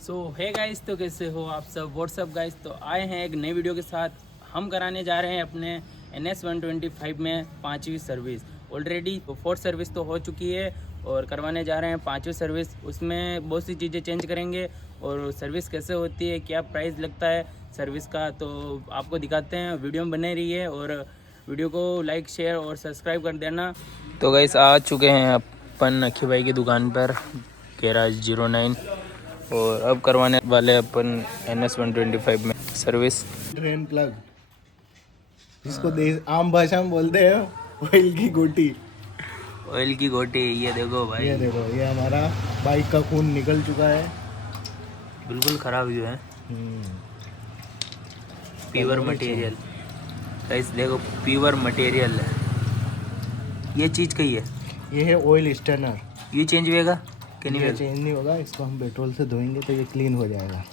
सो है गाइस, तो कैसे हो आप सब। व्हाट्सअप गाइस, तो आए हैं एक नई वीडियो के साथ। हम कराने जा रहे हैं अपने NS 125 में 5वीं सर्विस। ऑलरेडी 4th सर्विस तो हो चुकी है और करवाने जा रहे हैं 5वीं सर्विस। उसमें बहुत सी चीज़ें चेंज करेंगे और सर्विस कैसे होती है, क्या प्राइस लगता है सर्विस का, तो आपको दिखाते हैं। वीडियो में बने रहिए और वीडियो को लाइक शेयर और सब्सक्राइब कर देना। तो गाइस आ चुके हैं अपन अखी भाई की दुकान पर, गैराज 09, और अब करवाने वाले अपन NS 125 में सर्विस। ड्रेन प्लग जिसको आम भाषा में बोलते हैं ऑयल की गोटी। ऑयल की गोटी, ये देखो भाई। ये देखो, ये हमारा बाइक का खून निकल चुका है। बिल्कुल ख़राब जो है, प्योर मटेरियल। गाइस देखो, प्योर मटेरियल है। ये चीज़ कही है, ये है ऑयल स्टैनर। ये चेंज होएगा कि नहीं ये होएगा? चेंज नहीं होगा, इसको हम पेट्रोल से धोएंगे तो ये क्लीन हो जाएगा।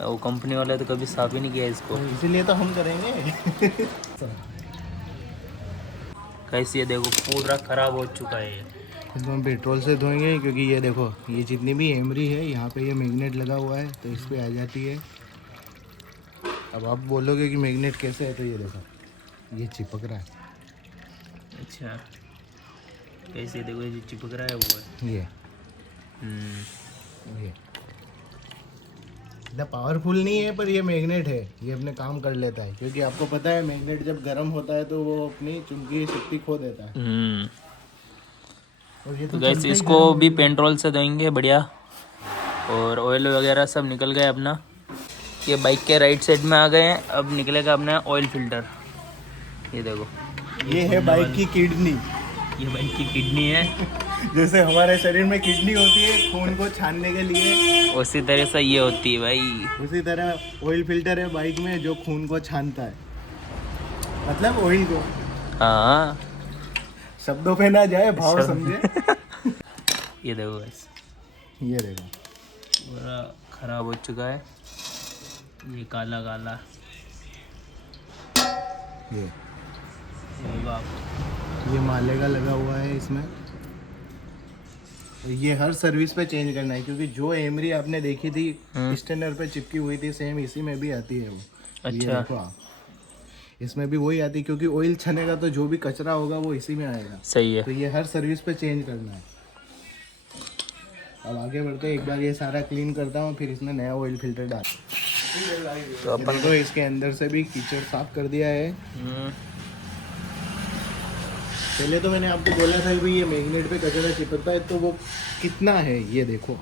वो कंपनी वाला तो कभी साफ ही नहीं किया इसको। तो इसीलिए तो हम करेंगे। गाइस ये देखो, पूरा ख़राब हो चुका है ये। इसको हम पेट्रोल से धोएंगे क्योंकि ये देखो, ये जितनी भी एमरी है यहाँ पे ये मैग्नेट लगा हुआ है तो इस पे आ जाती है। अब आप बोलोगे कि मैग्नेट कैसे है, तो ये देखो ये चिपक रहा है। अच्छा, कैसे देखो, ये जो चिपक रहा है वो है। ये इतना पावरफुल नहीं है, पर ये मैग्नेट है, ये अपने काम कर लेता है। क्योंकि आपको पता है मैग्नेट जब गर्म होता है तो वो अपनी चुंबकीय शक्ति खो देता है। और ये तो तो गैस चलता ही इसको गर्म भी है। पेट्रोल से धोएंगे बढ़िया, और ऑयल वगैरह सब निकल गए अपना। ये बाइक के राइट साइड में आ गए हैं, अब निकलेगा अपना ऑयल फिल्टर। ये देखो, ये है बाइक की किडनी। ये बाइक की किडनी है। जैसे हमारे शरीर में किडनी होती है खून को छानने के लिए, उसी तरह से ये होती है भाई। उसी तरह ऑयल फिल्टर है बाइक में जो खून को छानता है, मतलब ऑयल को। हाँ, शब्दों पे ना जाए, भाव सब- समझे। ये देखो बस, ये देखो, पूरा खराब हो चुका है, ये काला काला। ये ये बाप, ये माले का लगा हुआ है इसमें। ये हर सर्विस पे चेंज करना है, क्योंकि जो एमरी आपने देखी थी स्टैंडर पे चिपकी हुई थी, सेम इसी में भी आती है वो। ये अच्छा। देखो आप, इसमें भी वही आती है, क्योंकि ऑयल छनेगा तो जो भी कचरा होगा वो इसी में आएगा। सही है। तो ये हर सर्विस पे चेंज करना है। अब आगे बढ़ते हैं, एक बार ये सारा क्लीन करता हूँ, फिर इसमें नया ऑयल फिल्टर डाल। तो अपन तो इसके अंदर से भी कीचड़ साफ कर दिया है। पहले तो मैंने आपको बोला था कि भाई ये मैग्नेट पे कचरा चिपकता है, तो वो कितना है ये देखो।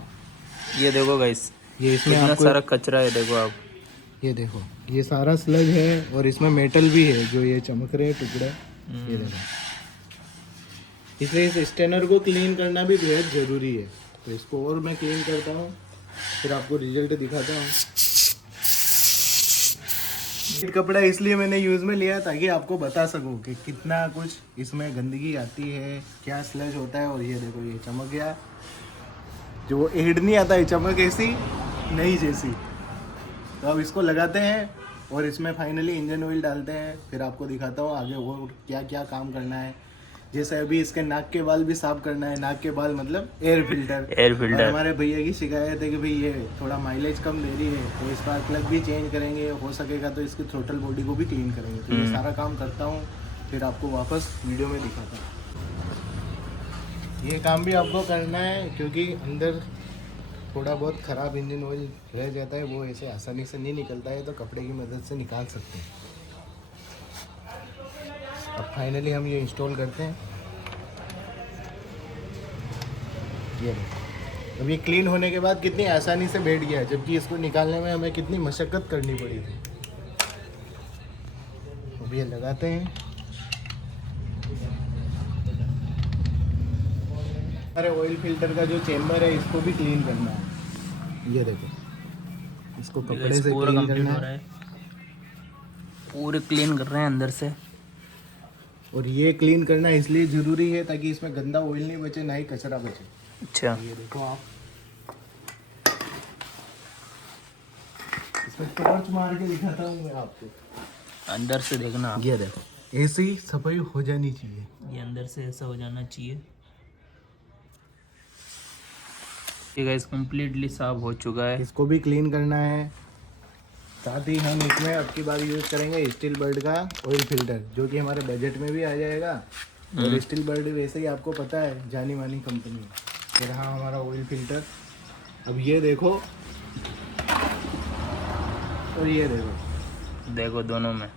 ये देखो गाइस, ये इसमें इतना आपको सारा कचरा है, देखो आप। ये देखो, ये सारा स्लग है और इसमें मेटल भी है जो ये चमक रहे हैं टुकड़े। ये देखो, इसलिए इस स्टैनर को क्लीन करना भी बेहद ज़रूरी है। तो इसको और मैं क्लीन करता हूँ, फिर आपको रिजल्ट दिखाता हूँ। ये कपड़ा इसलिए मैंने यूज़ में लिया ताकि आपको बता सकूँ कि कितना कुछ इसमें गंदगी आती है, क्या स्लज होता है। और ये देखो, ये चमक गया, जो एड नहीं आता है, चमक ऐसी नई जैसी। तो अब इसको लगाते हैं और इसमें फाइनली इंजन ऑयल डालते हैं, फिर आपको दिखाता हूँ आगे और क्या क्या काम करना है। जैसे अभी इसके नाक के बाल भी साफ करना है। नाक के बाल मतलब एयर फिल्टर। एयर और फिल्टर। हमारे भैया की शिकायत है कि भाई ये थोड़ा माइलेज कम दे रही है, तो इस बार प्लग भी चेंज करेंगे, हो सकेगा तो इसकी थ्रोटल बॉडी को भी क्लीन करेंगे। तो ये सारा काम करता हूँ, फिर आपको वापस वीडियो में दिखाता हूँ। ये काम भी आपको करना है, क्योंकि अंदर थोड़ा बहुत ख़राब इंजन ऑयल रह जाता है, वो ऐसे आसानी से नहीं निकलता है, तो कपड़े की मदद से निकाल सकते हैं। अब फाइनली हम ये इंस्टॉल करते हैं। ये देखो, अब ये क्लीन होने के बाद कितनी आसानी से बैठ गया, जबकि इसको निकालने में हमें कितनी मशक्क़त करनी पड़ी थी। अब ये लगाते हैं। हमारे ऑयल फिल्टर का जो चेम्बर है, इसको भी क्लीन करना है। ये देखो, इसको कपड़े से पूरा क्लीन कंप्लीट करना हो रहा है। है, पूरे क्लीन कर रहे हैं अंदर से। और ये क्लीन करना इसलिए ज़रूरी है ताकि इसमें गंदा ऑयल नहीं बचे, ना ही कचरा बचे। अच्छा, ये देखो आप, इसमें टॉर्च मार के दिखाता हूँ मैं आपको। अंदर से देखना आप। ये देखो, ऐसी सफाई हो जानी चाहिए। ये अंदर से ऐसा हो जाना चाहिए। ये गाइस कंप्लीटली साफ हो चुका है। इसको भी क्लीन करना है। साथ ही हम इसमें अब की बार यूज़ करेंगे स्टील बर्ड का ऑयल फिल्टर, जो कि हमारे बजट में भी आ जाएगा। और स्टील बर्ड वैसे ही आपको पता है जानी मानी कंपनी है। फिर हाँ हमारा ऑयल फिल्टर। अब ये देखो और ये देखो दोनों में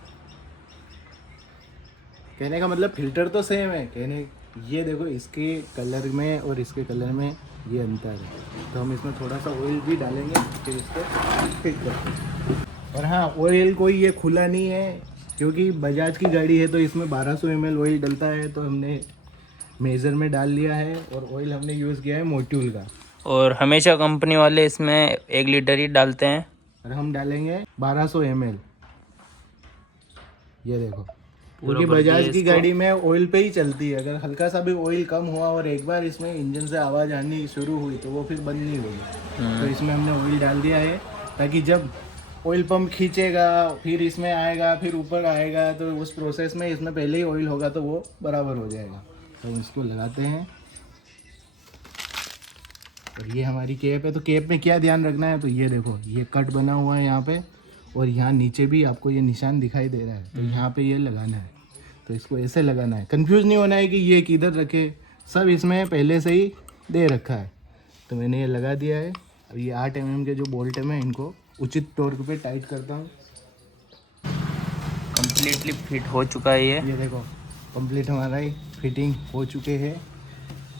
कहने का मतलब फिल्टर तो सेम है। ये देखो इसके कलर में और इसके कलर में ये अंतर है। तो हम इसमें थोड़ा सा ऑयल भी डालेंगे, फिर इसको फिट करेंगे। और हाँ ऑयल कोई ये खुला नहीं है, क्योंकि बजाज की गाड़ी है तो इसमें 1200 ml ऑयल डलता है। तो हमने मेज़र में डाल लिया है और ऑयल हमने यूज़ किया है मोट्यूल का। और हमेशा कंपनी वाले इसमें 1 लीटर ही डालते हैं और हम डालेंगे 1200 ml। ये देखो, क्योंकि भर दिया बजाज की इसको। गाड़ी में ऑयल पे ही चलती है। अगर हल्का सा भी ऑयल कम हुआ और एक बार इसमें इंजन से आवाज़ आनी शुरू हुई तो वो फिर बंद नहीं होगी। तो इसमें हमने ऑयल डाल दिया है, ताकि जब ऑयल पंप खींचेगा फिर इसमें आएगा फिर ऊपर आएगा, तो उस प्रोसेस में इसमें पहले ही ऑयल होगा तो वो बराबर हो जाएगा। तो इसको लगाते हैं। और ये हमारी कैप है। तो कैप में क्या ध्यान रखना है, तो ये देखो ये कट बना हुआ है यहाँ पे, और यहाँ नीचे भी आपको ये निशान दिखाई दे रहा है। तो यहाँ पे ये लगाना है। तो इसको ऐसे लगाना है, कंफ्यूज नहीं होना है कि ये किधर रखे, सब इसमें पहले से ही दे रखा है। तो मैंने ये लगा दिया है। अब ये 8 mm के जो बोल्ट है मैं इनको उचित टॉर्क पे टाइट करता हूँ। कंप्लीटली फिट हो चुका है ये देखो कंप्लीट हमारा ही फिटिंग हो चुके हैं।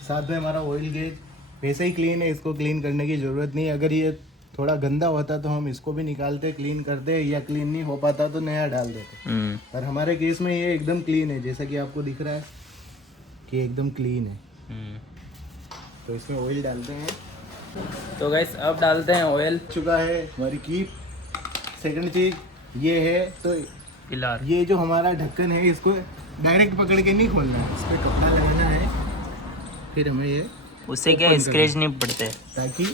साथ में हमारा ऑयल गेज वैसे ही क्लीन है, इसको क्लीन करने की ज़रूरत नहीं है। अगर ये थोड़ा गंदा होता तो हम इसको भी निकालते, क्लीन करते, या क्लीन नहीं हो पाता तो नया डाल देते। पर हमारे केस में ये एकदम क्लीन है, जैसा कि आपको दिख रहा है कि एकदम क्लीन है। तो इसमें ऑयल डालते हैं। तो गाइस अब डालते हैं ऑयल। चुका है हमारी कीप। सेकंड चीज़ ये है, तो पिलर ये जो हमारा ढक्कन है इसको डायरेक्ट पकड़ के नहीं खोलना है, इस पर कपड़ा लगाना है। फिर हमें ये उससे क्या स्क्रैच नहीं पड़ते, ताकि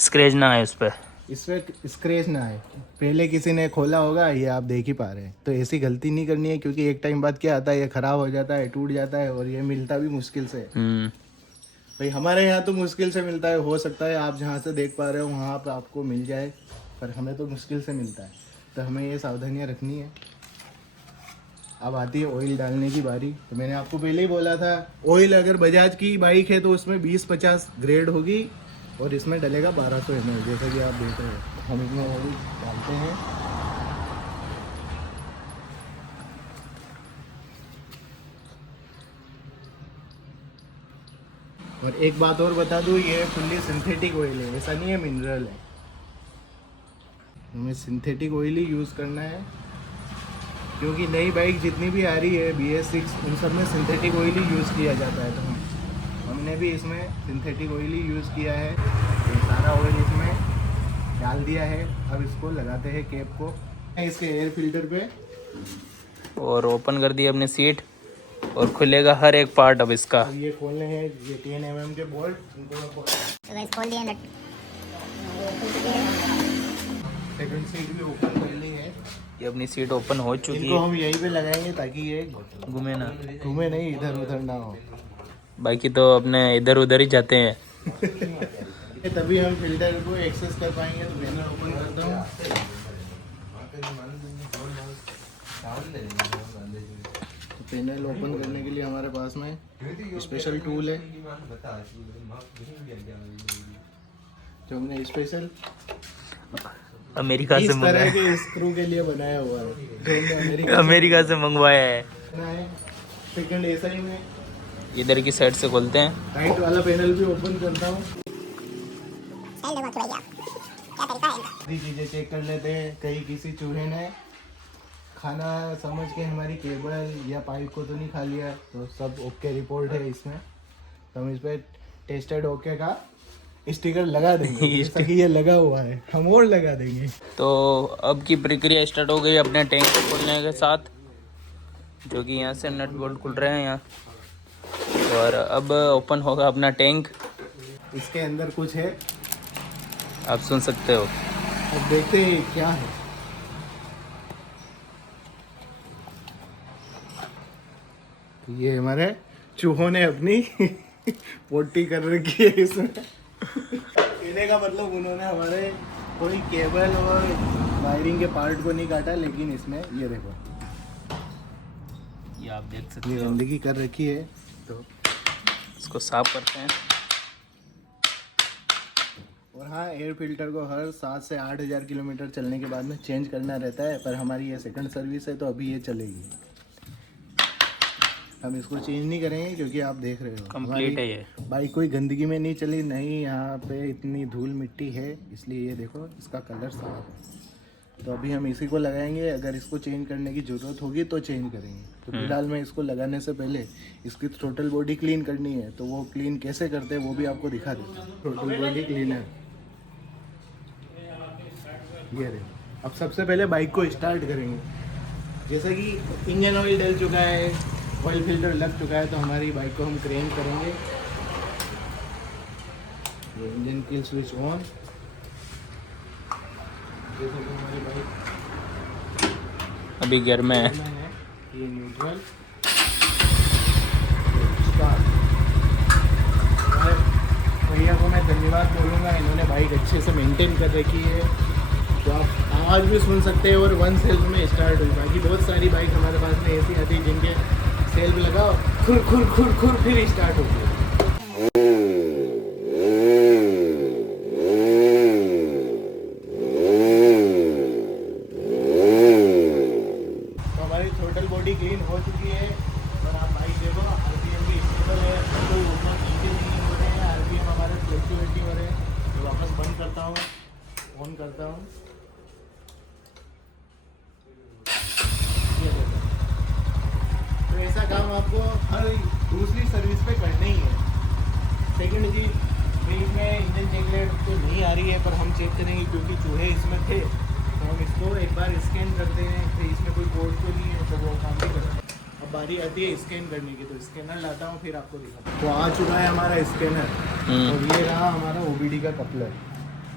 स्क्रैच ना आए उस पर, इसमें स्क्रैच ना आए। पहले किसी ने खोला होगा, ये आप देख ही पा रहे हैं। तो ऐसी गलती नहीं करनी है, क्योंकि एक टाइम बाद क्या आता है, ये ख़राब हो जाता है, टूट जाता है, और ये मिलता भी मुश्किल से। भाई हमारे यहाँ तो मुश्किल से मिलता है, हो सकता है आप जहाँ से देख पा रहे हो वहाँ पर आपको मिल जाए, पर हमें तो मुश्किल से मिलता है। तो हमें ये सावधानियाँ रखनी है। अब आती है ऑयल डालने की बारी। तो मैंने आपको पहले ही बोला था, ऑयल अगर बजाज की बाइक है तो उसमें 20-50 ग्रेड होगी, और इसमें डलेगा 1200 ml, जैसा कि आप देख रहे हो। हम इसमें ऑयल डालते हैं। और एक बात और बता दूँ, ये फुल्ली सिंथेटिक ऑयल है, ऐसा नहीं है मिनरल है। हमें सिंथेटिक ऑयल ही यूज़ करना है, क्योंकि नई बाइक जितनी भी आ रही है BS6 उन सब में सिंथेटिक ऑयल ही यूज़ किया जाता है। तो हमने भी इसमें सिंथेटिक ऑयल ही यूज़ किया है। ये सारा ऑयल इसमें डाल दिया है। अब इसको लगाते हैं कैप को इसके एयर फिल्टर पे, और ओपन कर दी अपनी सीट, और खुलेगा हर एक पार्ट अब इसका। अब ये खोलने हैं ये 10 mm के बोल्ट, इनको खोल दिया नट। सेकंड सीट भी ओपन कर ली है। ये अपनी सीट ओपन हो चुकी इनको है। हम यहीं पे लगाएंगे ताकि ये घूमे ना, घूमे नहीं, इधर उधर ना हो। बाकी तो अपने इधर उधर ही जाते हैं। तभी हम फिल्टर को एक्सेस कर पाएंगे। तो पैनल ओपन करता हूँ। तो पैनल ओपन करने के लिए हमारे पास में स्पेशल टूल है, जो हमने स्पेशल अमेरिका से इस तरह मंगाया, के स्क्रू के लिए बनाया हुआ है, जो हमने अमेरिका से मंगवाया है। है। सेकंड ऐसा ही मैं इधर की साइड से खोलते हैं। राइट वाला पैनल भी ओपन करता हूँ। चीज़ें चेक कर लेते हैं, कहीं किसी चूहे ने खाना समझ के हमारी केबल या पाइप को तो नहीं खा लिया। तो सब ओके रिपोर्ट है इसमें। तो हम इस पर टेस्टेड ओके का स्टिकर लगा देंगे, जैसा कि ये लगा हुआ है हम और लगा देंगे। तो अब की प्रक्रिया स्टार्ट हो गई अपने टैंक को खोलने के साथ, जो कि यहाँ से नट बोल्ट खुल रहे हैं यहाँ। और अब ओपन होगा अपना टैंक। इसके अंदर कुछ है, आप सुन सकते हो। अब देखते हैं क्या है। ये हमारे चूहों ने अपनी पोटी कर रखी है इसमें। कहने का मतलब उन्होंने हमारे कोई केबल और वायरिंग के पार्ट को नहीं काटा, लेकिन इसमें ये देखो ये आप देख सकते ये हो। गंदगी कर रखी है, तो इसको साफ करते हैं। और हाँ, एयर फिल्टर को हर 7 से 8 हज़ार किलोमीटर चलने के बाद में चेंज करना रहता है, पर हमारी ये सेकंड सर्विस है तो अभी ये चलेगी। हम इसको चेंज नहीं करेंगे क्योंकि आप देख रहे हो कंप्लीट है ये। बाइक कोई गंदगी में नहीं चली, नहीं यहाँ पे इतनी धूल मिट्टी है, इसलिए ये देखो इसका कलर साफ है। तो अभी हम इसी को लगाएंगे, अगर इसको चेंज करने की ज़रूरत होगी तो चेंज करेंगे। तो फिलहाल मैं इसको लगाने से पहले इसकी टोटल बॉडी क्लीन करनी है, तो वो क्लीन कैसे करते हैं वो भी आपको दिखा देता हूँ। टोटल बॉडी क्लीनर ये देखो। अब सबसे पहले बाइक को स्टार्ट करेंगे। जैसा कि इंजन ऑयल डल चुका है, ऑयल फिल्टर लग चुका है, तो हमारी बाइक को हम क्रैंक करेंगे। ये इंजन की स्विच ऑन। जैसा कि हमारी बाइक अभी गियर में है। ये न्यूट्रल स्टार्ट। भैया को मैं धन्यवाद बोलूँगा, इन्होंने बाइक अच्छे से मेंटेन कर रखी है, तो आप आवाज़ भी सुन सकते हैं और 1 सेल्फ में स्टार्ट हुई। बाकी बहुत सारी बाइक हमारे पास में ऐसी आती है जिनके सेल्फ लगाओ खुर खुर खुर खुर फिर स्टार्ट होती है। तो हमारी टोटल बॉडी क्लीन हो चुकी है और आप बाइक देखो, आरपीएम भी स्टेबल है, कोई ऊपर नीचे नहीं हो रहे हैं, आरपीएम हमारे फ्लक्चुएट हो रहे हैं। तो वापस बंद करता हूँ, ऑन करता हूँ। तो ऐसा काम आपको हर दूसरी सर्विस पे करना ही है। सेकंड चीज, बीच में इंजन चेक लाइट तो नहीं आ रही है, पर हम चेक करेंगे क्योंकि चूहे इसमें थे, तो हम इसको एक बार स्कैन करते हैं कि इसमें कोई कोड तो नहीं है, तो वो काम भी करते हैं। अब बारी आती है स्कैन करने की, तो स्कैनर लाता हूँ फिर आपको दिखाता हूँ। तो आ चुका है हमारा स्कैनर और ये रहा हमारा OBD का कपलर।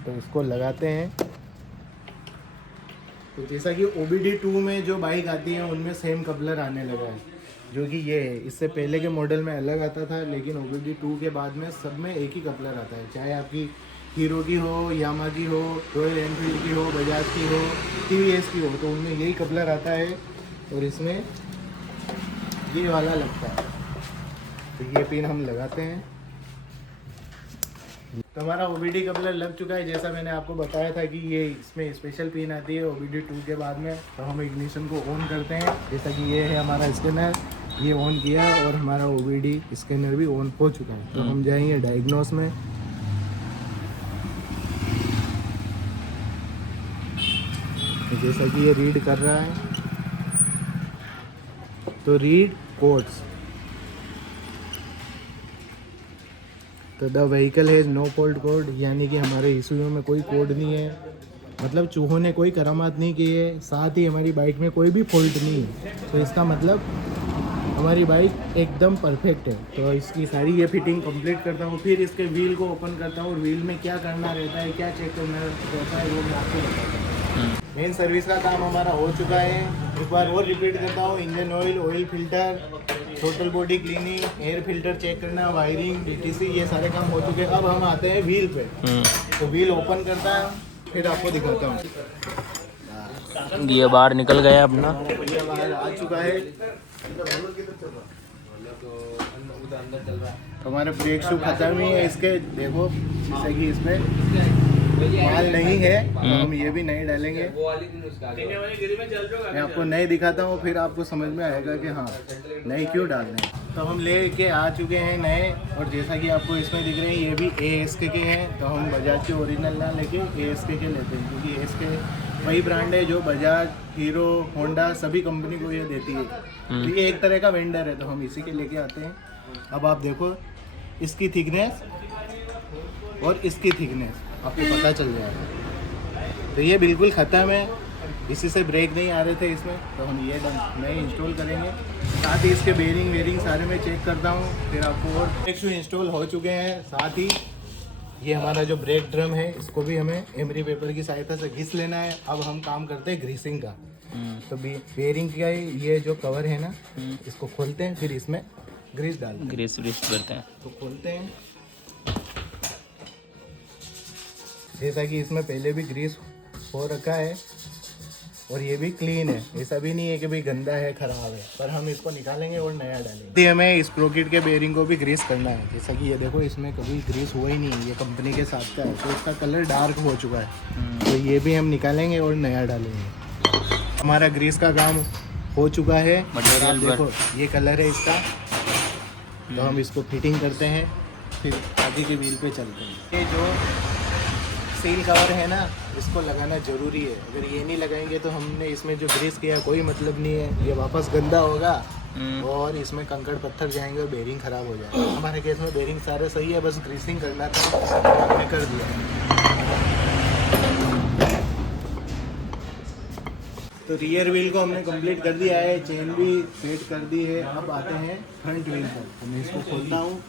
तो इसको लगाते हैं। तो जैसा कि OBD 2 में जो बाइक आती है उनमें सेम कपलर आने लगा है, जो कि ये है। इससे पहले के मॉडल में अलग आता था, लेकिन OBD 2 के बाद में सब में एक ही कपलर आता है, चाहे आपकी हीरो की हो, यामा की हो, रॉयल एनफील्ड की हो, बजाज की हो, TVS की हो, तो उनमें यही कपलर आता है और इसमें ये वाला लगता है। तो ये पिन हम लगाते हैं। तो हमारा OBD कपलर लग चुका है, जैसा मैंने आपको बताया था कि ये इसमें स्पेशल पिन आती है OBD 2 के बाद में। तो हम इग्निशन को ऑन करते हैं। जैसा कि ये है हमारा स्कैनर, ये ऑन किया और हमारा OBD स्कैनर भी ऑन हो चुका है। तो हम जाएंगे डायग्नोस में। तो जैसा कि ये रीड कर रहा है, तो रीड कोड्स। तो the vehicle has no fault code, यानी कि हमारे ECU में कोई कोड नहीं है, मतलब चूहों ने कोई करामात नहीं की है, साथ ही हमारी बाइक में कोई भी फॉल्ट नहीं है। तो इसका मतलब हमारी बाइक एकदम परफेक्ट है। तो इसकी सारी ये फिटिंग कंप्लीट करता हूँ, फिर इसके व्हील को ओपन करता हूँ और व्हील में क्या करना रहता है, क्या चेक करना रहता है, वो मैं आपको बताता हूँ। मेन सर्विस का काम हमारा हो चुका है। एक बार और रिपीट करता हूँ, engine oil, oil filter, total body cleaning, air filter check करना, वायरिंग, DTC, ये सारे काम हो चुके हैं। अब हम आते हैं व्हील पे। तो व्हील ओपन करता है, फिर आपको दिखाता हूँ। ये बाहर निकल गया अपना। ये बाहर आ चुका है। तो हमारे ब्रेक शू खत्म ही है इसके, देखो जैसे कि इसमें माल नहीं है, तो हम ये भी नहीं डालेंगे। मैं आपको नए दिखाता हूँ, फिर आपको समझ में आएगा कि हाँ नए क्यों डालने हैं। तो हम ले के आ चुके हैं नए, और जैसा कि आपको इसमें दिख रहे हैं ये भी ASK के हैं। तो हम बजाज के ओरिजिनल ना लेके ASK के लेते हैं, क्योंकि ASK वही ब्रांड है जो बजाज, हीरो, होंडा सभी कंपनी को ये देती है। तो ये एक तरह का वेंडर है, तो हम इसी के लेके आते हैं। अब आप देखो इसकी थिकनेस और इसकी थिकनेस आपको पता चल जाएगा। तो ये बिल्कुल ख़त्म है, इसी से ब्रेक नहीं आ रहे थे इसमें, तो हम ये नए इंस्टॉल करेंगे। साथ ही इसके बेरिंग वेरिंग सारे मैं चेक करता हूँ, फिर आपको। और ब्रेक शू इंस्टॉल हो चुके हैं। साथ ही ये हमारा जो ब्रेक ड्रम है, इसको भी हमें एमरी पेपर की सहायता से घिस लेना है। अब हम काम करते हैं ग्रीसिंग का। तो बेरिंग का ये जो कवर है ना, इसको खोलते हैं, फिर इसमें ग्रीस डालते हैं, ग्रीस करते हैं। तो खोलते हैं। जैसा कि इसमें पहले भी ग्रीस हो रखा है और ये भी क्लीन है, ऐसा भी नहीं है कि भाई गंदा है खराब है, पर हम इसको निकालेंगे और नया डालेंगे। हमें इस स्प्रोकेट के बेयरिंग को भी ग्रीस करना है, जैसा कि ये देखो इसमें कभी ग्रीस हुआ ही नहीं है, ये कंपनी के साथ का है तो इसका कलर डार्क हो चुका है, तो ये भी हम निकालेंगे और नया डालेंगे। हमारा ग्रीस का काम हो चुका है, आप देखो ये कलर है इसका, तो हम इसको फिटिंग करते हैं, फिर आगे के व्हील पे चलते हैं। ये जो सील कवर है ना, इसको लगाना ज़रूरी है, अगर ये नहीं लगाएंगे तो हमने इसमें जो ग्रीस किया कोई मतलब नहीं है, ये वापस गंदा होगा और इसमें कंकड़ पत्थर जाएंगे और बेरिंग ख़राब हो जाएगा। हमारे केस में बेरिंग सारे सही है, बस ग्रीसिंग करना था, हमने कर दिया। तो रियर व्हील को हमने कंप्लीट कर दिया है, चेन भी सेट कर दी है। अब आते हैं फ्रंट व्हील पर, तो मैं इसको खोलता हूँ।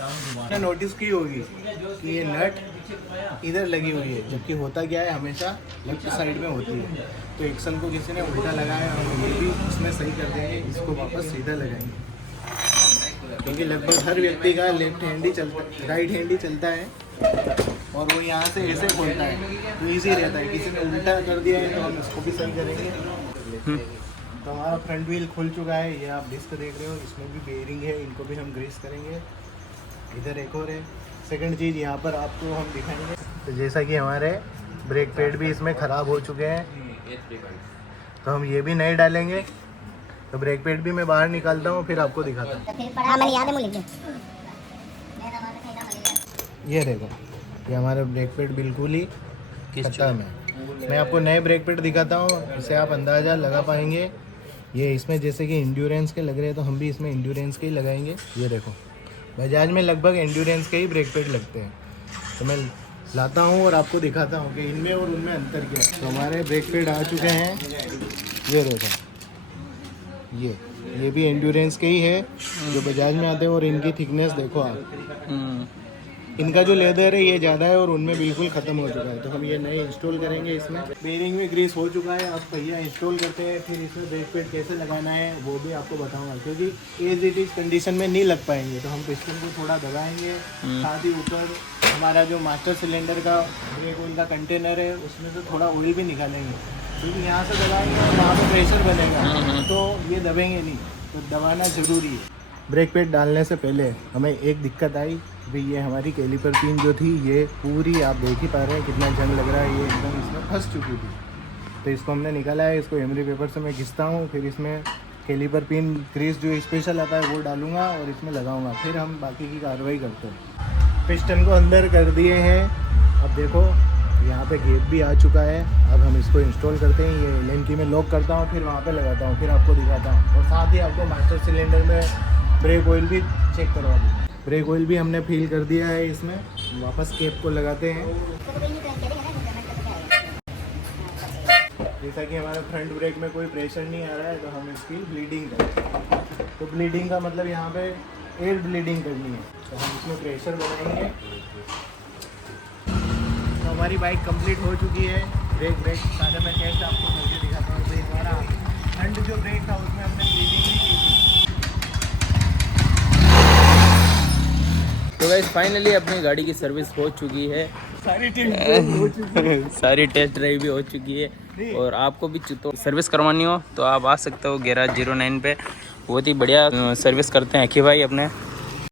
आपने नोटिस की होगी कि ये नट इधर लगी हुई है, जबकि होता क्या है हमेशा लेफ्ट साइड में होती है, तो एक्सल को किसी ने उल्टा लगाया और ये भी इसमें सही कर देंगे, इसको वापस सीधा लगाएंगे, क्योंकि लगभग हर व्यक्ति का लेफ्ट हैंड ही चलता है, राइट हैंड ही चलता है और वो यहाँ से ऐसे खोलता है तो ईजी रहता है। किसी ने उल्टा कर दिया है तो हम इसको भी सही करेंगे। तो हमारा फ्रंट व्हील खुल चुका है, ये आप डिस्क देख रहे हो, इसमें भी बेयरिंग है, इनको भी हम ग्रीस करेंगे। इधर एक और है। सेकंड चीज़ यहाँ पर आपको हम दिखाएंगे, तो जैसा कि हमारे ब्रेक पैड भी इसमें ख़राब हो चुके हैं, तो हम ये भी नए डालेंगे। तो ब्रेक पैड भी मैं बाहर निकालता हूँ, फिर आपको दिखाता हूँ। ये देखो, ये हमारा ब्रेक पैड बिल्कुल ही खत्म है। मैं आपको नए ब्रेक पैड दिखाता हूँ, इससे आप अंदाज़ा लगा पाएंगे। ये इसमें जैसे कि एंड्योरेंस के लग रहे हैं, तो हम भी इसमें एंड्योरेंस के ही लगाएंगे। ये देखो, बजाज में लगभग एंड्योरेंस के ही ब्रेक पैड लगते हैं, तो मैं लाता हूँ और आपको दिखाता हूँ कि इनमें और उनमें अंतर क्या है। तो हमारे ब्रेक पैड आ चुके हैं, ये देखो, ये भी एंड्योरेंस के ही है जो बजाज में आते हैं, और इनकी थिकनेस देखो आप, इनका जो लेदर है ये ज़्यादा है और उनमें बिल्कुल ख़त्म हो चुका है, तो हम ये नए इंस्टॉल करेंगे। इसमें बेयरिंग में ग्रीस हो चुका है, अब पहिया इंस्टॉल करते हैं, फिर इसमें ब्रेक पैड कैसे लगाना है वो भी आपको बताऊंगा, क्योंकि एज इट इज़ कंडीशन में नहीं लग पाएंगे, तो हम पिस्टन को थोड़ा दबाएंगे। साथ ही ऊपर हमारा जो मास्टर सिलेंडर का ब्रेक ऑयल का कंटेनर है, उसमें से थोड़ा ऑयल भी निकालेंगे, क्योंकि यहाँ से दबाएंगे और वहाँ पर प्रेशर बनेगा, तो ये दबेंगे नहीं, तो दबाना ज़रूरी है। ब्रेक पैड डालने से पहले हमें एक दिक्कत आई, भाई ये हमारी कैलिपर पिन जो थी ये पूरी, आप देख ही पा रहे हैं कितना जंग लग रहा है, ये एकदम इसमें फंस चुकी थी, तो इसको हमने निकाला है। इसको एमरी पेपर से मैं घिसता हूँ, फिर इसमें कैलिपर पिन ग्रीस जो स्पेशल आता है वो डालूंगा और इसमें लगाऊंगा, फिर हम बाकी की कार्रवाई करते हैं। पिस्टन को अंदर कर दिए हैं, अब देखो यहाँ पे गेप भी आ चुका है। अब हम इसको इंस्टॉल करते हैं, ये LNT में लॉक करता हूँ, फिर वहाँ पे लगाता हूँ, फिर आपको दिखाता हूँ, और साथ ही आपको मास्टर सिलेंडर में ब्रेक ऑयल भी चेक करवा दूँगा। ब्रेक ऑयल भी हमने फिल कर दिया है इसमें, वापस कैप को लगाते हैं। जैसा कि हमारे फ्रंट ब्रेक में कोई प्रेशर नहीं आ रहा है, तो हम इसकी ब्लीडिंग करें, तो ब्लीडिंग का मतलब यहाँ पे एयर ब्लीडिंग करनी है, तो हम इसमें प्रेशर बनाएंगे। तो हमारी बाइक कंप्लीट हो चुकी है। ब्रेक सारे मैं टेस्ट आपको करके दिखाता हूँ। तो हमारा फ्रंट जो ब्रेक था उसमें हमने ब्लीडिंग नहीं की थी। तो गाइस फाइनली अपनी गाड़ी की सर्विस हो चुकी है, सारी टेस्ट ड्राइव भी हो चुकी है, और आपको भी तो सर्विस करवानी हो तो आप आ सकते हो गैराज 09 पे, बहुत ही बढ़िया सर्विस करते हैं अखी भाई अपने।